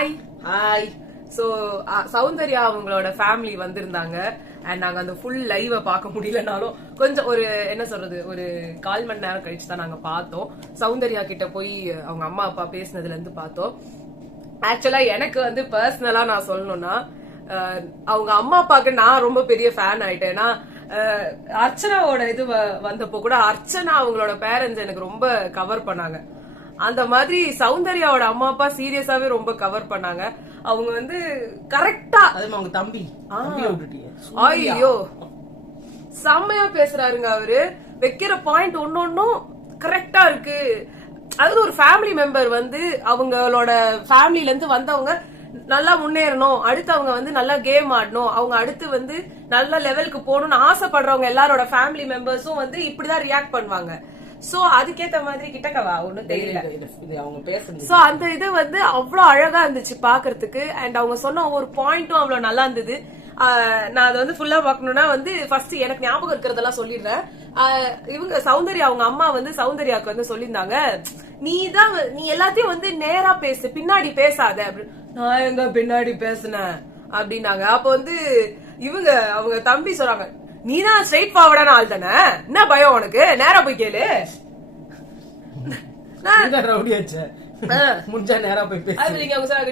Hi. Hi. So Soundarya அவங்களோட family வந்திருந்தாங்க. And நாங்க அந்த ஃபுல் லைவ பார்க்க முடியலனாலும் கொஞ்சம் ஒரு என்ன சொல்றது ஒரு 1/4 மணி நேரம் கழிச்சு தான் நாங்க பார்த்தோம். சௌந்தர்யா கிட்ட போய் அவங்க அம்மா அப்பா பேசினதுல இருந்து பார்த்தோம். ஆக்சுவலா எனக்கு வந்து பர்சனலா நான் சொல்லணும்னா அவங்க அம்மா அப்பாக்கு நான் ரொம்ப பெரிய ஃபேன் ஆயிட்டேன். ஏன்னா அர்ச்சனாவோட இது வந்தப்போ கூட அர்ச்சனா அவங்களோட பேரண்ட்ஸ் எனக்கு ரொம்ப கவர் பண்ணாங்க. அந்த மாதிரி சௌந்தர்யாவோட அம்மா அப்பா சீரியஸாவே ரொம்ப கவர் பண்ணாங்க. அவங்க வந்து கரெக்டா அவங்க தம்பி ஐயோ செம்மையா பேசுறாருங்க. அவரு வைக்கிற பாயிண்ட் ஒன்னொன்னும் கரெக்டா இருக்கு. அதாவது ஒரு ஃபேமிலி மெம்பர் வந்து அவங்களோட ஃபேமிலில இருந்து வந்தவங்க நல்லா முன்னேறணும், அடுத்து அவங்க வந்து நல்லா கேம் ஆடணும், அவங்க அடுத்து வந்து நல்ல லெவலுக்கு போகணும்னு ஆசைப்படுறவங்க எல்லாரோட ஃபேமிலி மெம்பர்ஸும் வந்து இப்படிதான் ரியாக்ட் பண்ணுவாங்க. சோ அதுக்கேத்த மாதிரி கிட்டக்கவா ஒண்ணும் தெரியல. சோ அந்த இது வந்து அவ்வளவு அழகா இருந்துச்சு பாக்குறதுக்கு. அண்ட் அவங்க சொன்ன ஒவ்வொரு பாயிண்ட்டும் அவ்வளவு நல்லா இருந்தது. நான் அதை வந்து ஃபுல்லா பாக்கணும்னா வந்து ஃபர்ஸ்ட் எனக்கு ஞாபகம் இருக்கிறதெல்லாம் சொல்லிடுறேன். இவங்க சௌந்தர்யா அவங்க அம்மா வந்து சௌந்தர்யாவுக்கு வந்து சொல்லியிருந்தாங்க, நீ எல்லாத்தையும் வந்து நேரா பேசு, பின்னாடி பேசாத. நான் எங்க பின்னாடி பேசுனேன் அப்படின்னாங்க. அப்ப வந்து அவங்க தம்பி சொல்றாங்க, நீதான் ஸ்ட்ரெயிட் ஃபார்வர்டான ஆள் தானே, என்ன பயம் உனக்கு, நேரா போய் கேளு.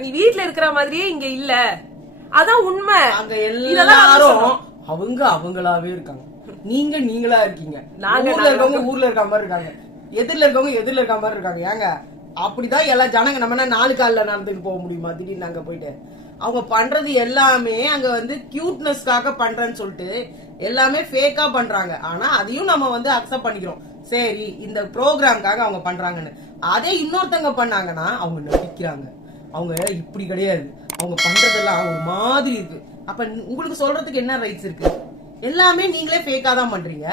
நீ வீட்டுல இருக்கிற மாதிரியே இங்க இல்ல, அதான் உண்மை. அங்க எல்லாரும் அவங்களாவே இருக்காங்க, நீங்க நீங்களா இருக்கீங்க. நாங்க இருக்கவங்க ஊர்ல இருக்க மாதிரி இருக்காங்க, எதிரில இருக்கவங்க எதிரில இருக்க மாதிரி இருக்காங்க. ஏங்க அப்படிதான் எல்லா ஜனங்க நம்ம 4 காலில் நடந்துட்டு போக முடியுமா? திடீர்னு அங்க போயிட்டு அவங்க பண்றது எல்லாமே அங்க வந்து கியூட்னஸ்க்காக பண்றேன்னு சொல்லிட்டு எல்லாமே ஃபேக்கா பண்றாங்க. ஆனா அதையும் நம்ம வந்து அக்செப்ட் பண்ணிக்கிறோம், சரி இந்த ப்ரோக்ராம்காக அவங்க பண்றாங்கன்னு. அதே இன்னொருத்தங்க பண்ணாங்கன்னா அவங்க நடிக்கிறாங்க, அவங்க இப்படி கிடையாது, அவங்க பண்றதெல்லாம் ஒரு மாதிரி இருக்கு. அப்ப உங்களுக்கு சொல்றதுக்கு என்ன ரைட்ஸ் இருக்கு? எல்லாமே நீங்களே ஃபேக்கா தான் பண்றீங்க.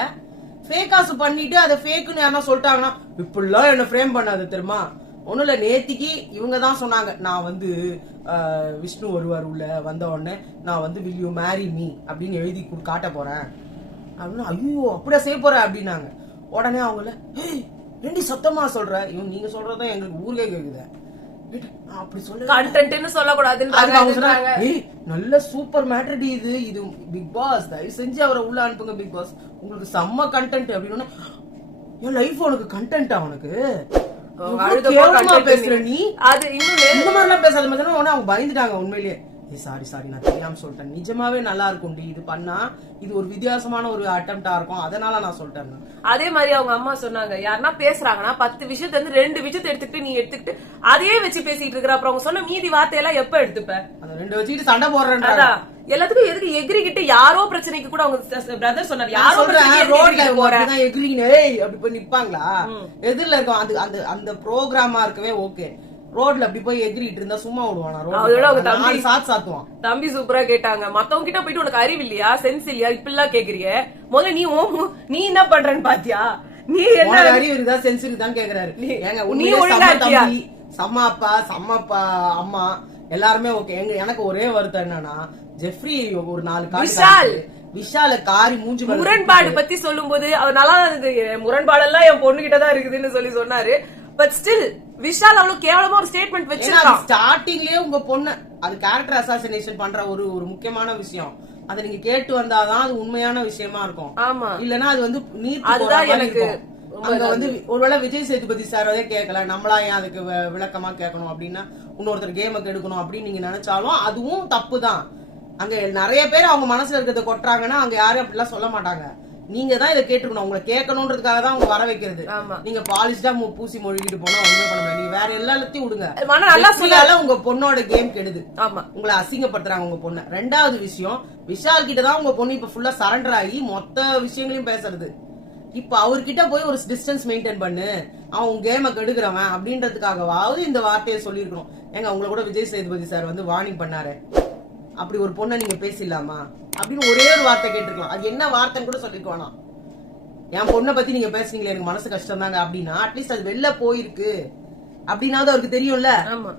ஃபேக்காசு பண்ணிட்டு அதை ஃபேக்குன்னு யாரா சொல்லிட்டாங்கன்னா இப்படிலாம் என்ன ஃப்ரேம் பண்ணாது தெரியுமா? ஒண்ணும் இல்ல, நேத்திக்கு இவங்க தான் சொன்னாங்க, நான் வந்து விஷ்ணு வருவார் உள்ள வந்த உடனே நான் வந்து will you marry me அப்படின்னு எழுதி காட்ட போறேன் அப்படின்னு. ஐயோ அப்படியா செய்ய போற அப்படின்னாங்க. உடனே அவங்கள ரெண்டு சத்தமா சொல்ற, இவங்க நீங்க சொல்றதான் எங்களுக்கு ஊர்லயே கேக்குது, அப்படி சொல்ல கண்டென்ட்னு சொல்லக்கூடாதுன்னு நல்ல சூப்பர் மேட்டர் இது பிக் பாஸ் தயவு செஞ்சு அவரை உள்ள அனுப்புங்க, பிக் பாஸ் உங்களுக்கு செம்ம கண்டென்ட் அப்படின்னு. என் லைஃப் உனக்கு கண்டென்ட்டா? உனக்கு பேசுற நீ அது இந்த மாதிரி எல்லாம் பேசாத மாதிரி அவங்க பயந்துட்டாங்க உண்மையிலேயே. சாரி நான் தெரியாம சொல்லிட்டேன், நிஜமாவே நல்லா இருக்கும் இது பண்ணா, இது ஒரு வித்தியாசமான ஒரு அட்டெம்ப்டா இருக்கும், அதனால நான் சொல்லிட்டேன். அதே மாதிரி அவங்க அம்மா சொன்னாங்க, யாருன்னா பேசுறாங்கன்னா 10 விஷயத்த இருந்து 2 விஷயத்த எடுத்துக்கிட்டு நீ எடுத்துக்கிட்டு அதையே வச்சு பேசிட்டு இருக்கிற, அப்புறம் அவங்க சொன்ன மீதி வார்த்தையெல்லாம் எப்ப எடுத்துப்ப? அந்த 2 வச்சுக்கிட்டு சண்டை போடுறேன். எல்லாத்துக்கும் எதுக்கு எகிரிக்கிட்டு யாரோ பிரச்சனைக்கு கூட அவங்க பிரதர் சொன்னார், யாரோ ரோட்ல எகிரிங்க அப்படி போய் நிப்பாங்களா? எதிரில இருக்கும் அந்த ப்ரோக்ராமா இருக்கவே ஓகே, ரோட்ல அப்படி போய் எகிரிட்டு இருந்தா சும்மா விடுவானா? சாத்துவான். தம்பி சூப்பரா கேட்டாங்க, மத்தவங்க கிட்ட போயிட்டு உனக்கு அறிவு இல்லையா, சென்ஸ் இல்லையா, இப்படிலாம் கேக்குறிய, முதல்ல நீ என்ன பண்றன்னு பாத்தியா, நீ என்ன அறிவு இருக்குதா சென்ஸ் இருக்குதான்னு கேக்குறாரு. சம்மா அப்பா அம்மா எல்லாருமே ஓகே. எனக்கு ஒரே வருத்தம் என்னன்னா, ஜெஃப்ரி ஒரு 4 கால் விஷால காரி மூஞ்சி முரண்பாடு பத்தி சொல்லும் போது அவர் நல்லா இருந்தது, முரண்பாடெல்லாம் என் பொண்ணு கிட்டதான் இருக்குதுன்னு சொன்னாரு. பட் ஸ்டில் விஷால் அவ்வளவு கேவலமா ஒரு ஸ்டேட்மெண்ட் வச்சிருக்கான். ஸ்டார்டிங்லயே உங்க பொண்ணு அது கேரக்டர் அசாசினேஷன் பண்ற ஒரு முக்கியமான விஷயம், அதை நீங்க கேட்டு வந்தாதான் அது உண்மையான விஷயமா இருக்கும். ஆமா, இல்லன்னா அது வந்து அதுதான் எனக்கு அங்க வந்து ஒருவேளை விஜய் சேதுபதி சார் அதே கேட்கல, நம்மளா ஏன் அதுக்கு விளக்கமா கேட்கணும் அப்படின்னா இன்னொருத்தர் கேமுக்கு எடுக்கணும் அப்படின்னு நீங்க நினைச்சாலும் அதுவும் தப்பு தான். அங்க நிறைய பேர் அவங்க மனசுல இருக்கிறத கொட்டுறாங்கன்னா அங்க யாரும் அப்படிலாம் சொல்ல மாட்டாங்க. நீங்க தான் இதை கேட்டுக்கணும், உங்களை கேட்கணும்ன்றதுக்காக தான் அவங்க வர வைக்கிறது. நீங்க பாலிஷ்டா பூசி மொழிகிட்டு போனா ஒண்ணுமே பண்ண முடியாது. நீங்க வேற எல்லாத்தையும் விடுங்க, உங்க பொண்ணோட கேம் கெடுது, உங்களை அசிங்கப்படுத்துறாங்க உங்க பொண்ணு. 2வது விஷயம், விஷால் கிட்டதான் உங்க பொண்ணு இப்ப ஃபுல்லா சரண்டர் ஆகி மொத்த விஷயங்களையும் பேசுறது. இப்ப அவர்கிட்ட போய் ஒரு டிஸ்டன்ஸ் மெயின்டைன் பண்ணு, அவன் கேம கெடுக்கிறவன் அப்படின்றதுக்காகவாவது இந்த வார்த்தையை சொல்லிருக்கணும். ஏங்க உங்களை கூட விஜய் சேதுபதி சார் வந்து வார்னிங் பண்ணாரு, அப்படி ஒரு பொண்ணை நீங்க பேசிடலாமா அப்படின்னு ஒரே ஒரு வார்த்தை கேட்டிருக்கலாம். அது என்ன வார்த்தைன்னு கூட சொல்லிருக்கோம். என் பொண்ணை பத்தி நீங்க பேசுறீங்களே எனக்கு மனசு கஷ்டம் தாங்க அப்படின்னா அட்லீஸ்ட் அது வெளில போயிருக்கு அப்படின்னாவது அவருக்கு தெரியும்ல.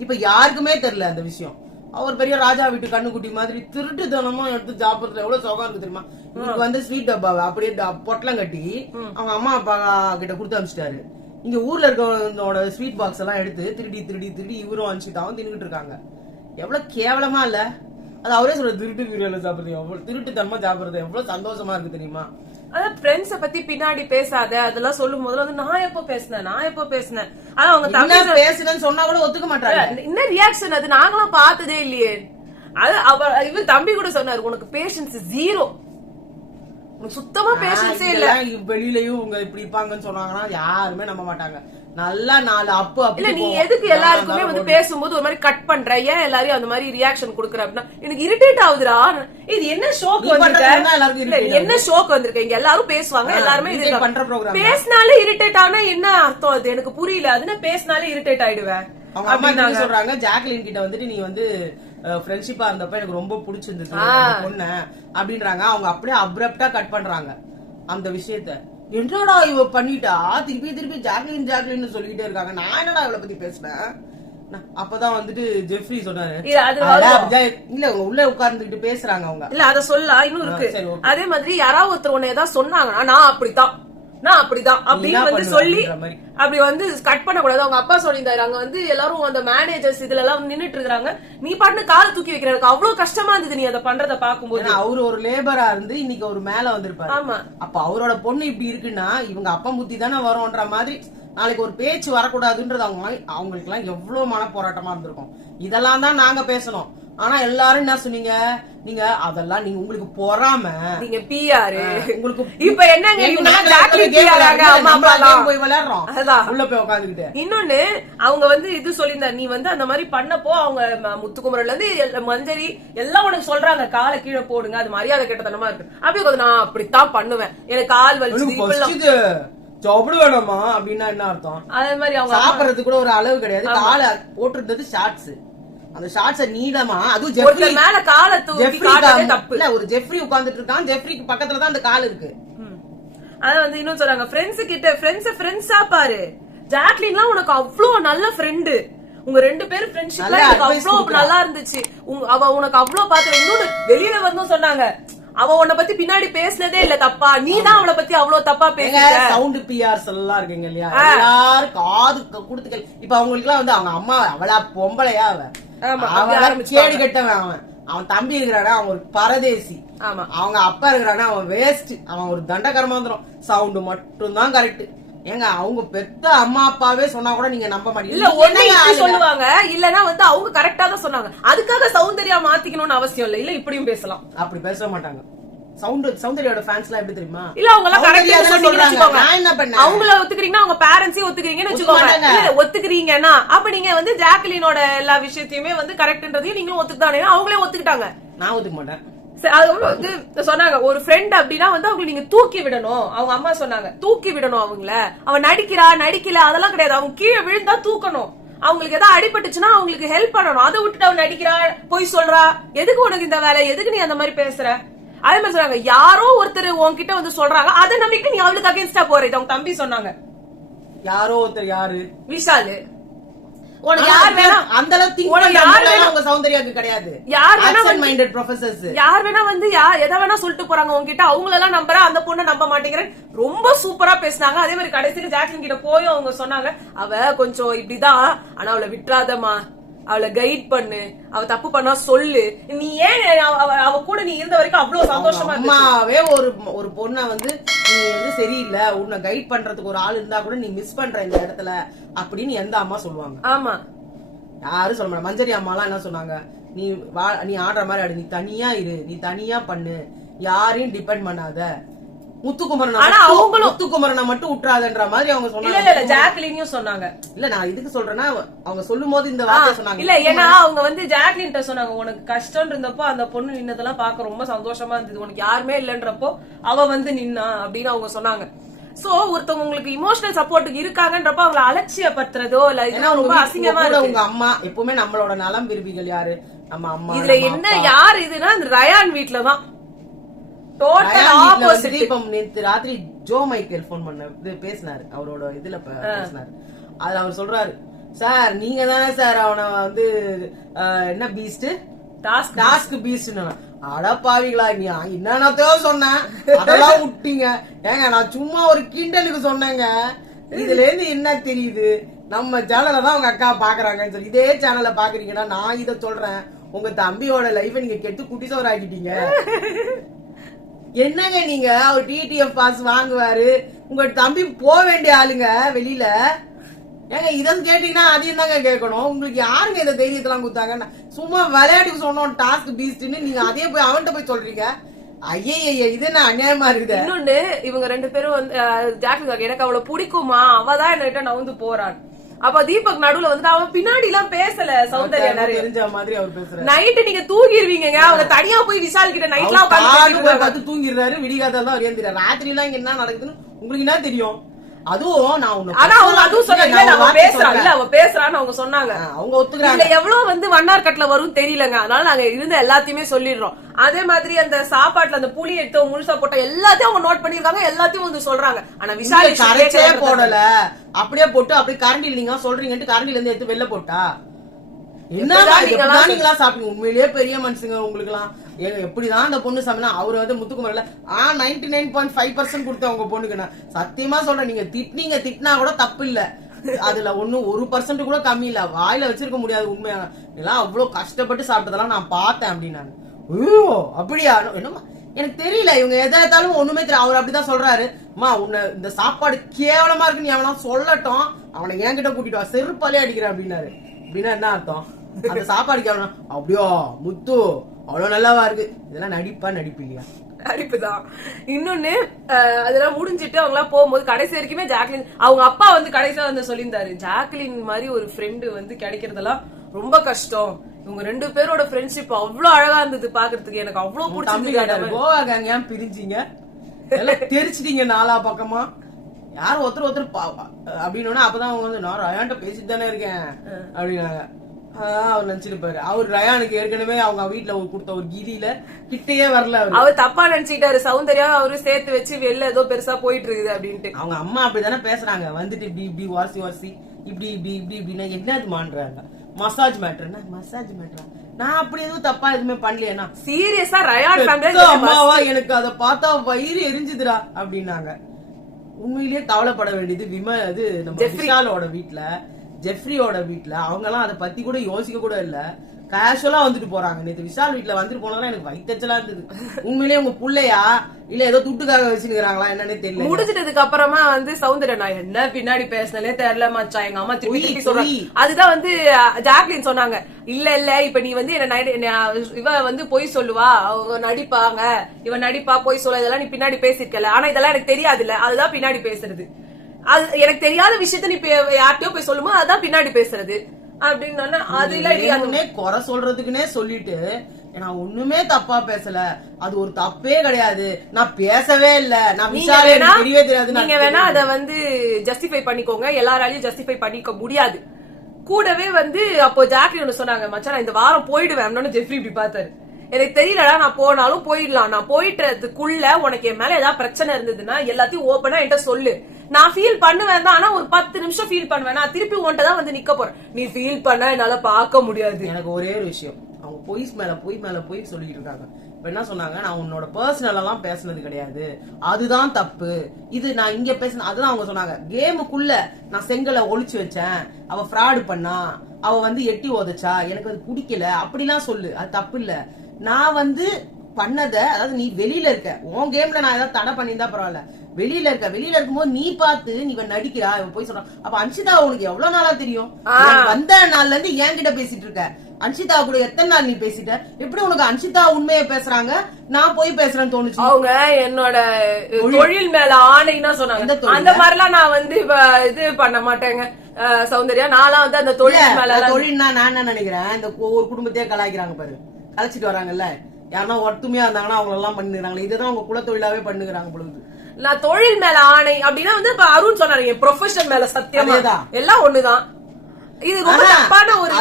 இப்ப யாருக்குமே தெரியல அந்த விஷயம். அவர் பெரிய ராஜா வீட்டு கண்ணுக்குட்டி மாதிரி திருட்டுத்தனமா எடுத்து சாப்பிடுறது எவ்வளவு சுகம் இருக்கு தெரியுமா? இவருக்கு வந்து ஸ்வீட் டப்பாவை அப்படியே பொட்டலம் கட்டி அவங்க அம்மா அப்பா கிட்ட கொடுத்து அனுப்பிச்சிட்டாரு. இங்க ஊர்ல இருக்கவங்களோட ஸ்வீட் பாக்ஸ் எல்லாம் எடுத்து திருடி இவரும் அனுப்பிச்சுட்டாவும் தின்னுட்டு இருக்காங்க. எவ்வளவு கேவலமா இல்ல? அது அவரே சொல்ற, திருட்டு வீரல சாப்பிடுறது எவ்வளவு திருட்டுத்தனமா சாப்பிடுறது எவ்வளவு சந்தோஷமா இருக்கு தெரியுமா? அதான் ஃப்ரெண்ட்ஸ பத்தி பின்னாடி பேசாத அதெல்லாம் சொல்லும் போதுல வந்து நான் எப்போ பேசினேன் ஆனா அவங்க தம்பி பேசுனேன்னு சொன்னா கூட ஒத்துக்க மாட்டாங்க. என்ன ரியாக்ஷன் அது நாங்களும் பார்த்ததே இல்லையே. அது இவர் தம்பி கூட சொன்னாரு, உனக்கு பேஷன்ஸ் ஜீரோ, உனக்கு சுத்தமா பேஷன்ஸே இல்ல. வெளியிலயும் உங்க இப்படி இருப்பாங்கன்னு சொன்னாங்கன்னா யாருமே நம்ப மாட்டாங்க. நல்லா 4 அப்பு இல்ல நீ எதுக்கு எல்லாருக்குமே வந்து பேசும்போது ஒரு மாதிரி கட் பண்ற, ஏன் எல்லாரையும் அந்த மாதிரி ரியாக்ஷன் குடுக்குற அப்படின்னா எனக்கு இரிட்டேட் ஆகுதுடா. இது என்ன ஷோக்கு வந்திருக்க, என்ன ஷோக்கு வந்திருக்க, இங்க எல்லாரும் பேசுவாங்க, எல்லாருமே இது பண்ற ப்ரோகிராம் பேசினாலே இரிட்டேட் ஆனா என்ன அர்த்தம்? அது எனக்கு புரியல. அதுனா பேசினாலே இரிட்டேட் ஆயிடுவேன். அவங்க அம்மா என்ன சொல்றாங்க, ஜாக்லின் கிட்ட வந்துட்டு நீ வந்து ஃப்ரெண்ட்ஷிப்பா இருந்தப்ப எனக்கு ரொம்ப பிடிச்சிருந்தது பொண்ணு அப்படின்றாங்க. அவங்க அப்படியே அப்ரப்டா கட் பண்றாங்க அந்த விஷயத்த. என்னடா இவ பண்ணிட்டா, திருப்பி ஜாக்லின் சொல்லிக்கிட்டே இருக்காங்க. நான் என்னடா இவளை பத்தி பேசுனேன்? அப்பதான் வந்துட்டு ஜெஃப்ரி சொன்னாரு, இல்ல உள்ள உட்கார்ந்துட்டு பேசுறாங்க அவங்க. இல்ல அத சொல்ல இன்னும் இருக்கு. அதே மாதிரி யாராவது ஒருத்தர் உன்ன ஏதாவது சொன்னாங்கன்னா நான் அப்படிதான் அப்படின்னு வந்து சொல்லி அப்படி வந்து கட் பண்ண கூடாது. அவங்க அப்பா சொல்லியிருந்தாரு, அங்க வந்து எல்லாரும் அந்த மேனேஜர்ஸ் இதுல எல்லாம் நின்னுட்டு இருக்காங்க, நீ பாட்டு கால் தூக்கி வைக்கிறதுக்கு அவ்வளவு கஷ்டமா இருந்தது நீ அதை பண்றத பாக்கும்போது. அவரு ஒரு லேபரா இருந்து இன்னைக்கு ஒரு மேல வந்திருப்பாரு. ஆமா, அப்ப அவரோட பொண்ணு இப்படி இருக்குன்னா இவங்க அப்பா புத்தி தானே வரும்ன்ற மாதிரி நாளைக்கு ஒரு பேச்சு வரக்கூடாதுன்றது அவங்களுக்கு எல்லாம் எவ்வளவு மன போராட்டமா இருந்திருக்கும். இதெல்லாம் தான் நாங்க பேசணும். ஆனா எல்லாரும் என்ன சொன்னீங்க, நீங்க அதெல்லாம் நீங்க உங்களுக்கு பொறாம, நீங்க பிஆர் உங்களுக்கு இப்ப என்னங்க போய் விளையாடுறோம் உள்ள போய் உட்காந்துக்கிட்டு. இன்னொன்னு அவங்க வந்து இது சொல்லியிருந்தாரு, நீ வந்து அந்த மாதிரி பண்ணப்போ அவங்க முத்துக்குமரன்ல இருந்து மஞ்சரி எல்லாம் உனக்கு சொல்றாங்க காலை கீழே போடுங்க, அது மரியாதை கெட்டத்தனமா இருக்கு. அப்படி நான் அப்படித்தான் பண்ணுவேன், எனக்கு கால் வலிச்சு சாப்பிடு வேணாமா அப்படின்னா என்ன அர்த்தம்? அதே மாதிரி அவங்க சாப்பிடறது கூட ஒரு அளவு கிடையாது. காலை போட்டிருந்தது ஷார்ட்ஸ், அந்த ஷார்ட்ஸ் நீளமா, அது ஜெஃப்ரி மேல காலை தூக்கி காட்டவே தப்பு இல்ல. ஒரு ஜெஃப்ரி உட்கார்ந்துட்டு இருக்கான், ஜெஃப்ரிக்கு பக்கத்துல தான் அந்த கால் இருக்கு. அத வந்து இன்னும் சொல்றாங்க, ஃப்ரெண்ட்ஸ் கிட்ட ஃப்ரெண்ட்ஸா பாரு, ஜாக்லின்லாம் உனக்கு அவ்வளவு நல்ல ஃப்ரெண்டு, உங்க 2 பேரும் ஃப்ரெண்ட்ஷிப்ல அவ்வளவு நல்லா இருந்துச்சு, அவ உனக்கு அவ்வளவு பாத்து. இன்னொன்னு வெளியில வந்தும் சொன்னாங்க, அவ உன்னை பத்தி பின்னாடி பேசினதே இல்ல தப்பா, நீ தான் அவளை பத்தி அவ்வளவு தப்பா பேசுற. சவுண்ட் பிஆர்ஸ் எல்லாம் இருக்கீங்க இல்லையா, எல்லாரும் காது கொடுத்து. இப்ப அவங்களுக்கு எல்லாம் வந்து அவங்க அம்மா அவளா பொம்பளையா, அவன் கேடு கெட்டவன், அவன் தம்பி இருக்கிறானா அவன் ஒரு பரதேசி, அவங்க அப்பா இருக்கிறானா அவன் வேஸ்ட், அவன் ஒரு தண்டகரமா வந்துடும். சவுண்ட் மட்டும் தான் கரெக்ட். ஏங்க அவங்க பெத்த அம்மா அப்பாவே சொன்னா கூட நீங்க நம்ப மாட்டீங்க சொல்லுவாங்க, இல்லன்னா வந்து அவங்க கரெக்டா தான் சொன்னாங்க, அதுக்காக சௌந்தர்யா மாத்திக்கணும்னு அவசியம் இல்ல. இல்ல இப்படியும் பேசலாம், அப்படி பேச மாட்டாங்க. சௌந்தர்யாவோட ஃபேன்ஸ்லாம் எப்படி தெரியுமா, இல்ல அவங்க எல்லாம் கரெக்ட்டா சொல்றாங்க. நான் என்ன பண்ணேன், அவங்கள ஒத்துக்கிறீங்கன்னா அவங்க பேரண்ட்ஸே ஒத்துக்கிறீங்கன்னு வெச்சுக்கோங்க. இல்ல ஒத்துக்கிறீங்கன்னா அப்ப நீங்க வந்து ஜாக்லினோட எல்லா விஷயத்தையுமே வந்து கரெக்ட்ன்றதையும் நீங்களும் ஒத்துக்கிட்டாங்க. அவங்களே ஒத்துக்கிட்டாங்க, நான் ஒத்துக்க மாட்டேன். வந்து சொன்னாங்க ஒரு ஃப்ரெண்ட் அப்படின்னா வந்து அவங்க நீங்க தூக்கி விடணும். அவங்க அம்மா சொன்னாங்க தூக்கி விடணும் அவங்கள, அவன் நடிக்கல அதெல்லாம் கிடையாது, அவங்க கீழே விழுந்தா தூக்கணும், அவங்களுக்கு ஏதாவது அடிபட்டுச்சுன்னா அவங்களுக்கு ஹெல்ப் பண்ணணும். அதை விட்டுட்டு அவன் நடிக்கிறா போய் சொல்றா, எதுக்கு உனக்கு இந்த வேலை, எதுக்கு நீ அந்த மாதிரி பேசுற? அதே மாதிரி சொன்னாங்க, யாரோ ஒருத்தர் உன்கிட்ட வந்து சொல்றாங்க, அதை நம்பிட்டு நீ அவளுக்கு அகேன்ஸ்டா போற. அவங்க தம்பி சொன்னாங்க, யாரோ ஒருத்தர், யாரு, விஷாலு, உனக்கு யார் வேணா அந்த அளவுக்கு உங்க சௌந்தர்யாக்கு கிடையாது, யார் வேணா மைண்டட் ப்ரொஃபசர்ஸ், யார் வேணா வந்து எதை வேணா சொல்லிட்டு போறாங்க உங்ககிட்ட, அவங்களெல்லாம் நம்புற, அந்த பொண்ணை நம்ப மாட்டேங்கிறேன். ரொம்ப சூப்பரா பேசினாங்க. அதே மாதிரி கடைசிக்கு ஜாக்லின் கிட்ட போய் அவங்க சொன்னாங்க, அவ கொஞ்சம் இப்படிதான், ஆனா அவளை விட்டுறாதமா, அவளை கைட் பண்ணு, அவ தப்பு பண்ணா சொல்லு, நீ ஏன் அவ கூட நீ இருந்த வரைக்கும் அவ்வளவு சந்தோஷமா. அம்மாவே ஒரு பொண்ணை வந்து நீ வந்து சரியில்லை, உன்னை கைட் பண்றதுக்கு ஒரு ஆள் இருந்தா கூட நீ மிஸ் பண்ற இந்த இடத்துல அப்படின்னு எந்த அம்மா சொல்லுவாங்க? ஆமா, யாரும் சொல்ல மாட்டாங்க. மஞ்சரி அம்மா எல்லாம் என்ன சொன்னாங்க, நீ ஆடுற மாதிரி ஆடு, நீ தனியா இரு, நீ தனியா பண்ணு, யாரையும் டிபெண்ட் பண்ணாத, முத்துக்குமரனை மட்டும் விட்டுறாதன்ற மாதிரி அவங்க சொன்னாங்க. ஜாக்லினையும் சொன்னாங்க. இல்ல நான் இதுக்கு சொல்றேன்னா அவங்க சொல்லும் போது இந்த வார்த்தை சொன்னாங்க. இல்ல ஏன்னா அவங்க வந்து ஜாக்லின் சொன்னாங்க, உனக்கு கஷ்டம் இருந்தப்போ அந்த பொண்ணு நின்னதெல்லாம் பாக்க ரொம்ப சந்தோஷமா இருந்தது, உனக்கு யாருமே இல்லன்றப்போ அவ வந்து நின்னா அப்படின்னு அவங்க சொன்னாங்க. சோ ஒருத்தவங்க உங்களுக்கு இமோஷனல் சப்போர்ட் இருக்காங்கன்றப்ப அவங்களை அலட்சியப்படுத்துறதோ இல்ல ரொம்ப அசிங்கமா இருக்கு. உங்க அம்மா எப்பவுமே நம்மளோட நலம் விரும்பிகள் யாரு, நம்ம அம்மா. இதுல என்ன யாரு இதுன்னா ரயான் வீட்டுலதான் ராத்திரி ஜோ மைக்கேல் போன் பண்ண பேசினாரு, அவரோட இதுல பேசினாரு. அதுல அவர் சொல்றாரு, சார் நீங்க தானே சார் அவனை வந்து என்ன பீஸ்ட் டாஸ்க் பீஸ்ட், அடப்பாவிங்களா நீ என்னன்னத்தையோ சொன்னேன் அதெல்லாம் விட்டீங்க. ஏங்க நான் சும்மா ஒரு கிண்டலுக்கு சொன்னேங்க, இதுல இருந்து என்ன தெரியுது, நம்ம சேனல்ல தான் உங்க அக்கா பாக்குறாங்கன்னு சொல்லி இதே சேனல்ல பாக்குறீங்கன்னா நான் இத சொல்றேன், உங்க தம்பியோட லைஃப நீங்க கெட்டு குட்டிசோர் ஆக்கிட்டீங்க. என்னங்க நீங்க அவர் டிடிஎஃப் பாஸ் வாங்குவாரு, உங்க தம்பி போக வேண்டிய ஆளுங்க வெளியில. ஏங்க இதன் கேட்டீங்கன்னா அதையும் தாங்க கேட்கணும். உங்களுக்கு யாருங்க இந்த தைரியத்தெல்லாம் கொடுத்தாங்க? சும்மா விளையாட்டுக்கு சொன்னோம் டாஸ்க் பீஸ்ட்னு, நீங்க அதே போய் அவன்கிட்ட போய் சொல்றீங்க. ஐய இது என்ன அநியாயமா இருக்குது. இன்னொன்னு இவங்க 2 பேரும் வந்து ஜாக்லின் எனக்கு அவளை பிடிக்குமா, அவதான் என்கிட்ட நவுந்து போறான். அப்ப தீபக் நடுவுல வந்து அவன் பின்னாடி எல்லாம் பேசல. சௌந்தர்யா தெரிஞ்ச மாதிரி அவர் பேசுறாரு. நைட்டு நீங்க தூங்கிடுவீங்க, அவங்க தனியா போய் விஷால் கிட்ட நைட்லாம் பார்த்து தூங்கிடுறாரு. விடிகாதால தான் அவர் ஏந்திராரு. ராத்திரி எல்லாம் இங்க என்ன நடக்குதுன்னு உங்களுக்கு என்ன தெரியும்? அதுவும் நான் பேசுறான்னு அவங்க சொன்னாங்க. அவங்க ஒத்துக்கிறாங்க. எவ்வளவு வந்து வண்ணார்கட்ல வரும் தெரியலங்க. அதனால நாங்க இருந்த எல்லாத்தையுமே சொல்லிடுறோம். அதே மாதிரி அந்த சாப்பாட்டுல அந்த புளி எடுத்து முழுசா போட்ட எல்லாத்தையும் அவங்க நோட் பண்ணிருக்காங்க, எல்லாத்தையும் வந்து சொல்றாங்க. ஆனா விசாரி கரைச்சே போடல, அப்படியே போட்டு அப்படியே கரண்டில் நீங்க சொல்றீங்கன்னு கரண்டில இருந்து எடுத்து வெளில போட்டா நீங்களா சாப்பிடுங்க. உண்மையிலேயே பெரிய மனுஷங்க உங்களுக்கு எல்லாம். எப்படிதான் அந்த பொண்ணு சாப்பினா அவரு வந்து முத்துக்குமரல 99.5% கொடுத்த உங்க பொண்ணுக்கு. நான் சத்தியமா சொல்றேன், நீங்க திட்டினா கூட தப்பு இல்ல, அதுல 1% கூட கம்மி இல்ல. வாயில வச்சிருக்க முடியாது. உண்மையா எல்லாம் அவ்வளவு கஷ்டப்பட்டு சாப்பிட்டதெல்லாம் நான் பார்த்தேன் அப்படின்னாங்க. அப்படியா? என்னமா எனக்கு தெரியல, இவங்க எதாத்தாலும் ஒண்ணுமே தெரியல. அவர் அப்படிதான் சொல்றாரு. அம்மா உன்னை இந்த சாப்பாடு கேவலமா இருக்குன்னு அவனா சொல்லட்டும், அவனை என்கிட்ட கூட்டிட்டு வா, செருப்பாலே அடிக்கிறேன் அப்படின்னாரு. அப்படின்னா என்ன அர்த்தம்? அந்த சாப்பாடு கேவலம். அப்படியோ முத்து அவ்வளவு நல்லாவா இருக்கு? இதெல்லாம் நடிப்பு இல்லையா? நடிப்புதான். இன்னொன்னு அதெல்லாம் முடிஞ்சிட்டு அவங்க எல்லாம் போகும்போது கடைசி வரைக்குமே ஜாக்லின் அவங்க அப்பா வந்து கடைசியா வந்து சொல்லியிருந்தாரு, ஜாக்லின் மாதிரி ஒரு ஃப்ரெண்டு வந்து கிடைக்கிறதெல்லாம் ரொம்ப கஷ்டம். இவங்க 2 பேரோட ஃப்ரெண்ட்ஷிப் அவ்வளவு அழகா இருந்தது பாக்குறதுக்கு. எனக்கு அவ்வளவு பிடிச்சிருந்தது. கோவா கேங் ஏன் பிரிஞ்சீங்க? எல்லாம் தெரிச்சிட்டீங்க நாலா பக்கமா. யாரும் ஒருத்தர் அப்படின்னு அப்பதான் அவங்க வந்து நான் ரயான்ட்ட பேசிட்டு தானே இருக்கேன் அப்படின்னாங்க. அவர் நினைச்சிருப்பாரு. அவர் ரயானுக்கு ஏற்கனவே அவங்க வீட்டுல கொடுத்த ஒரு கிரியில கிட்டையே வரல. அவர் தப்பா நினைச்சுக்கிட்டாரு. சௌந்தர்யா அவரு சேர்த்து வச்சு வெளில ஏதோ பெருசா போயிட்டு இருக்குது அப்படின்ட்டு. அவங்க அம்மா அப்படிதானே பேசுறாங்க. வந்துட்டு இப்படி வாசி இப்படின்னா என்னது மாண்றாங்க. Massage மேட்டர்னா massage மேட்டரா? நான் அப்படி எதுவும் தப்பா எதுவுமே பண்ணலையா? சீரியஸா ரயான் அம்மாவா எனக்கு அதை பார்த்தா வயிறு எரிஞ்சுதுடா அப்படின்னாங்க. உண்மையிலேயே கவலைப்பட வேண்டியது நம்ம விஷாலோட வீட்டுல, ஜெஃப்ரியோட வீட்டுல. அவங்க எல்லாம் அதை பத்தி கூட யோசிக்க கூட இல்ல, கேஷுவலா வந்துட்டு போறாங்க. நேற்று விஷால் வீட்டுல வந்துட்டு போனதெல்லாம் எனக்கு வயிற்றுச்சலா இருந்தது. உண்மையிலேயே உங்க புள்ளையா இல்ல ஏதோ துட்டுக்காக வச்சுக்கிறாங்களா என்னன்னே தெரியல. முடிஞ்சிட்டதுக்கு அப்புறமா வந்து சௌந்தர்யா நான் என்ன பின்னாடி பேசினே தெரியல மச்சா, எங்க அம்மா திருப்பி சொல்றாங்க. அதுதான் வந்து ஜாக்லின் சொன்னாங்க, இல்ல இப்ப நீ வந்து இவ வந்து பொய் சொல்லுவா, அவங்க நடிப்பாங்க, இவன் நடிப்பா பொய் சொல்ல, இதெல்லாம் நீ பின்னாடி பேசிருக்கல. ஆனா இதெல்லாம் எனக்கு தெரியாது இல்ல, அதுதான் பின்னாடி பேசுறது. அது எனக்கு தெரியாத விஷயத்த நீ யார்கிட்டயோ போய் சொல்லுமோ அதுதான் பின்னாடி பேசுறது அப்படின்னு. அது இல்ல குறை சொல்றதுக்குன்னே சொல்லிட்டு நான் ஒண்ணுமே தப்பா பேசல, அது ஒரு தப்பே கிடையாது, நான் பேசவே இல்ல, நான் தெரியவே தெரியாது. நீங்க வேணா அத வந்து ஜஸ்டிஃபை பண்ணிக்கோங்க, எல்லாராலையும் ஜஸ்டிஃபை பண்ணிக்க முடியாது. கூடவே வந்து அப்போ ஜாக்லின் சொன்னாங்க, மச்சான் நான் இந்த வாரம் போயிடுவேன். ஜெஃப்ரி இப்படி பார்த்தாரு, எனக்கு தெரியலடா நான் போனாலும் போயிடலாம், நான் போயிட்டதுக்குள்ள உனக்கு என் மேல ஏதாவது பிரச்சனை இருந்ததுன்னா எல்லாத்தையும் ஓப்பனா என்கிட்ட சொல்லு, நான் ஃபீல் பண்ணுவேன் தான். ஆனா ஒரு 10 நிமிஷம் ஃபீல் பண்ணுவேன், நான் திருப்பி உன்கிட்ட தான் வந்து நிக்க போறேன். நீ ஃபீல் பண்ண என்னால பாக்க முடியாது. எனக்கு ஒரே ஒரு விஷயம், அவங்க பொய் மேல பொய் சொல்லிட்டு இருக்காங்க. இப்ப என்ன சொன்னாங்க, நான் உன்னோட பர்சனல் எல்லாம் பேசுனது கிடையாது, அதுதான் தப்பு, இது நான் இங்க பேசின அதுதான் அவங்க சொன்னாங்க. கேமுக்குள்ள நான் செங்கலை ஒளிச்சு வச்சேன், அவ ஃப்ராடு பண்ணா, அவ வந்து எட்டி உதச்சா, எனக்கு அது பிடிக்கல அப்படிலாம் சொல்லு, அது தப்பு இல்ல. நான் வந்து பண்ணத, அதாவது நீ வெளியில இருக்க, உன் கேம்ல நான் ஏதாவது தடை பண்ணியிருந்தா பரவாயில்ல, வெளியில இருக்கும்போது நீ பார்த்து நீ நடிக்கிறா, இவன் போய் சொல்றான். அப்ப அன்ஷிதா உனக்கு எவ்வளவு நாளா தெரியும்? வந்த நாள்ல இருந்து என்கிட்ட பேசிட்டு இருக்க. அன்ஷிதா கூட எத்தனை நாள் நீ பேசிட்ட? எப்படி உனக்கு அன்ஷிதா உண்மையை பேசுறாங்க, நான் போய் பேசுறேன்னு தோணுச்சு? அவங்க என்னோட தொழில் மேல ஆணைன்னா சொன்னாங்க. அந்த மாதிரிலாம் நான் வந்து இது பண்ண மாட்டேங்க சௌந்தர்யா. நான்லாம் வந்து அந்த தொழில் மேல தொழில்னா நான் என்ன நினைக்கிறேன், இந்த ஒவ்வொரு குடும்பத்தையே கலாய்க்கிறாங்க பாரு, கலைச்சிட்டு வராங்கல்ல, யாருன்னா ஒத்துமையா இருந்தாங்கன்னா அவங்க எல்லாம் பண்ணுறாங்க. இதுதான் அவங்க குலத்தொழிலாவே பண்ணுகிறாங்க பொழுது. நான் தொழில் மேல ஆணை அப்படின்னா வந்து இப்ப அருண் சொன்னாரு, என் ப்ரொஃபஷன் மேல சத்தியமா எல்லாம் ஒண்ணுதான். இது ரொம்ப தப்பான ஒரு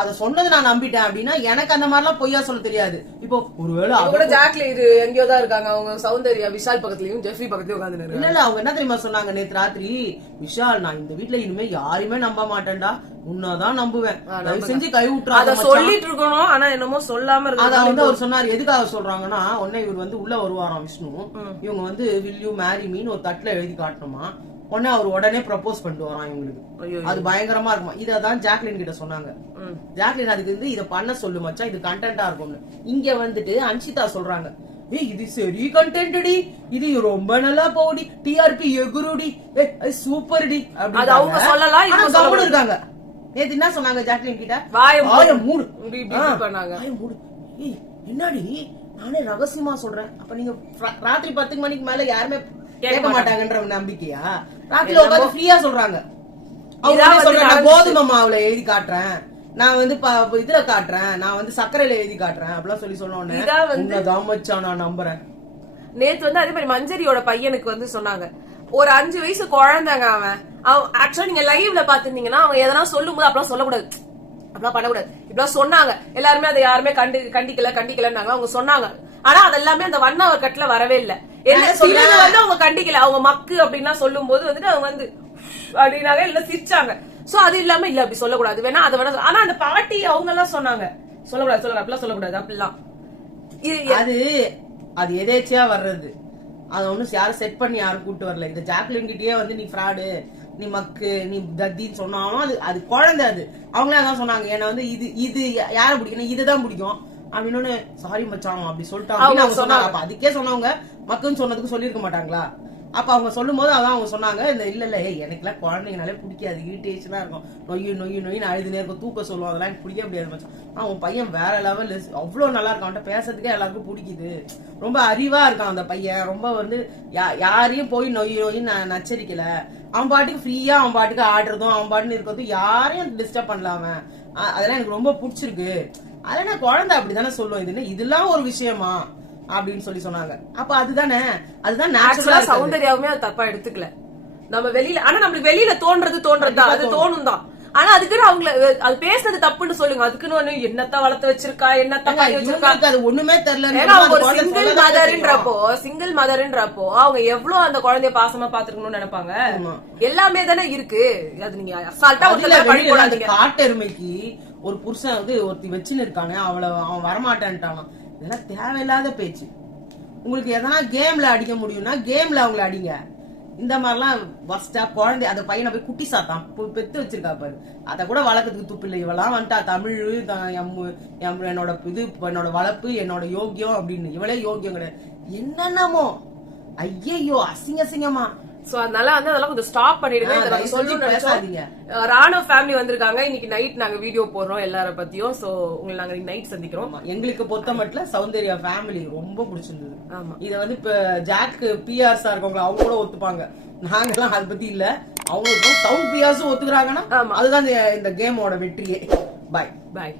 அத சொன்னது நான் நம்பிட்டேன் அப்படின்னா எனக்கு அந்த மாதிரி எல்லாம் பொய்யா சொல்ல தெரியாது. இப்போ ஒருவேளை ஜாக்லி இது எங்கேயோ தான் இருக்காங்க, அவங்க சௌந்தர்யா விஷால் பக்கத்துலயும் ஜெஃப்ரி பக்கத்துலயும் உட்காந்து. இல்ல அவங்க என்ன தெரியுமா சொன்னாங்க நேத்து ராத்திரி, விஷால் நான் இந்த வீட்டுல இனிமே யாருமே நம்ப மாட்டேன்டா, உன்னதான் நம்புவேன், தயவு செஞ்சு கை விட்டுறாத சொல்லிட்டு இருக்கணும். ஆனா என்னமோ சொல்லாம இருக்கு. அத வந்து அவர் சொன்னாரு. எதுக்காக சொல்றாங்கன்னா, உடனே இவர் வந்து உள்ள வருவாராம் விஷ்ணு, இவங்க வந்து will you marry me ஒரு தட்டுல எழுதி காட்டணுமா, உடனே அவர் உடனே ப்ரப்போஸ் பண்ணிட்டு வரான் இவங்களுக்கு. ஐயோ. அது பயங்கரமா இருக்குமா. இததான் ஜாக்லின் கிட்ட சொன்னாங்க. ஜாக்லின் அதுக்கு வந்து இத பண்ண சொல்லு மச்சான், இது கண்டென்ட்டா இருக்கும்னு. இங்க வந்துட்டு அன்ஷிதா சொல்றாங்க, ஏய் இது சரி கண்டென்ட் டி, இது ரொம்ப நல்லா போடி, டிஆர்பி எகுருடி, சூப்பர் டி அது அவங்க சொல்லலாம், இவங்க சொல்லலாம் இருக்காங்க. நேத்து என்ன சொன்னாங்க ஜாக்லின் கிட்ட, வாய மூடு பண்ணாங்க. வாய மூடு. ஏய் என்னடி நானே ரகசியமா சொல்றேன். அப்ப நீங்க ராத்திரி 10 மணிக்கு மேல யாருமே கேட்க மாட்டாங்கன்ற நம்பிக்கையா? ராத்திரில உட்கார்ந்து ஃப்ரீயா சொல்றாங்க. அவங்க சொல்றாங்க கோதுமை மாவுல எழுதி காட்டுறேன், நான் வந்து இதுல காட்டுறேன், நான் வந்து சர்க்கரையில எழுதி காட்டுறேன் அப்படிலாம் சொல்லி சொன்னோன்னு உன்னதான் மச்சான் நான் நம்புறேன். நேத்து வந்து அதே மாதிரி மஞ்சரியோட பையனுக்கு வந்து சொன்னாங்க, ஒரு 5 வயசு குழந்தைங்க அவன். ஆக்சுவலா நீங்க லைவ்ல பாத்துருந்தீங்கன்னா அவங்க எதனா சொல்லும் போது அப்பெல்லாம் சொல்லக்கூடாது, அப்படிலாம் பண்ணக்கூடாது, இப்படிலாம் சொன்னாங்க. எல்லாருமே அதை யாருமே கண்டிக்கலன்னாங்க அவங்க சொன்னாங்க. ஆனா அதெல்லாமே அந்த 1 hour கட்ல வரவே இல்ல. வந்து அவங்க கண்டிக்கல, அவங்க மக்கு அப்படின்னா சொல்லும் போது வந்துட்டு அவங்க வந்து அப்படின்னாங்க, இல்ல சிரிச்சாங்க. சோ அது இல்லாம இல்ல அப்படி சொல்லக்கூடாது, வேணா அதை வேணா. ஆனா அந்த பாட்டி அவங்க எல்லாம் சொன்னாங்க சொல்லக்கூடாது அப்படிலாம் சொல்லக்கூடாது அப்படிலாம். அது எதேச்சியா வர்றது, அத ஒண்ணு யாரும் செட் பண்ணி யாரும் கூட்டு வரல. இந்த ஜாக்லின் கிட்டயே வந்து நீ ஃப்ராடு, நீ மக்கு, நீ தத்தின்னு சொன்னாலும் அது குழந்தை. அது அவங்களே அதான் சொன்னாங்க, ஏன்னா வந்து இது யாரை பிடிக்கணும், இதுதான் பிடிக்கும் அப்படின்னு. சாரி மச்சான் அப்படி சொல்லிட்டாங்க சொன்னாங்க. அப்ப அதுக்கே சொன்னவங்க மக்குன்னு சொன்னதுக்கு சொல்லிருக்க மாட்டாங்களா? அப்ப அவங்க சொல்லும் போது அதான் அவங்க சொன்னாங்க, இந்த இல்ல எனக்கு எல்லாம் குழந்தைங்கனாலே பிடிக்காது, இரிட்டேஷனா இருக்கும், நொய்யு அழுதுனே இருக்கும், தூக்க சொல்லுவோம், அதெல்லாம் எனக்கு பிடிக்க முடியாது மச்சான். ஆனா உன் பையன் வேற லெவல், அவ்வளவு நல்லா இருக்கான், அவன்கிட்ட பேசுறதுக்கே எல்லாருக்கும் பிடிக்குது, ரொம்ப அறிவா இருக்கான் அந்த பையன், ரொம்ப வந்து யாரையும் போய் நொய்யின்னு நச்சரிக்கல, அவன் பாட்டுக்கு ஃப்ரீயா அவன் பாட்டுக்கு ஆடுறதும் அவன் பாட்டுன்னு இருக்கிறதும் யாரையும் டிஸ்டர்ப் பண்ணலாம, அதெல்லாம் எனக்கு ரொம்ப பிடிச்சிருக்கு. அதெல்லாம் குழந்தை அப்படிதானே சொல்லுவோம், இது இதெல்லாம் ஒரு விஷயமா அப்படின்னு சொல்லி சொன்னாங்க. அப்ப அதுதான் நேச்சுரலா. சௌந்தர்யாவுமே அது தப்பா எடுத்துக்கல நம்ம வெளியில. ஆனா நம்மளுக்கு வெளியில தோன்றதுதான், அது தோணும் தான். ஆனா அதுக்குன்னு அவங்கள அது பேசுறது தப்புன்னு சொல்லுங்க, அதுக்குன்னு என்னத்த வளர்த்து வச்சிருக்கா, என்னத்த காய் வச்சிருக்கா, அது ஒண்ணுமே தெரியல. ஒரு சிங்கிள் மதர்ன்றப்போ அவங்க எவ்வளவு அந்த குழந்தைய பாசமா பாத்துக்கணும்னு நினைப்பாங்க. எல்லாமே தானே இருக்கு. அது நீங்க அசால்ட்டா காட்டெருமைக்கு ஒரு புருஷன் வந்து ஒருத்தி வச்சுன்னு இருக்கானே, அவன் வரமாட்டான்ட்டானா, இதெல்லாம் தேவையில்லாத பேச்சு. உங்களுக்கு எதனா கேம்ல அடிக்க முடியும்னா கேம்ல அவங்கள அடிங்க. இந்த மாதிரிலாம் வஸ்டா குழந்தை அந்த பையனை போய் குட்டி சாத்தான் பெத்து வச்சிருக்கா பாரு, அத கூட வளர்க்கறதுக்கு துப்பு இல்லை. இவெல்லாம் வந்துட்டா தமிழ் என்னோட என்னோட வளர்ப்பு என்னோட யோகியம் அப்படின்னு, இவளே யோகியம் கிடையாது என்னென்னமோ. ஐயோ அசிங்கமா. சோ அதனால வந்து அதெல்லாம் கொஞ்சம் ஸ்டாப் பண்ணிடுங்க. ராணுவ ஃபேமிலி வந்திருக்காங்க இன்னைக்கு நைட், நாங்க வீடியோ போடுறோம் எல்லார பத்தியும். சோ உங்களை நாங்க நைட் சந்திக்கிறோம். எங்களுக்கு பொறுத்த மட்டும் சௌந்தர்யா ஃபேமிலி ரொம்ப பிடிச்சிருந்தது. இத வந்து இப்ப ஜாக் பிஆர்ஸா இருக்கவங்க அவங்க கூட ஒத்துப்பாங்க, நாங்கெல்லாம் அதை பத்தி இல்ல. அவங்க சவுண்ட் பிஆர்ஸும் ஒத்துக்கிறாங்கன்னா அதுதான் இந்த கேமோட வெற்றியே. பாய்.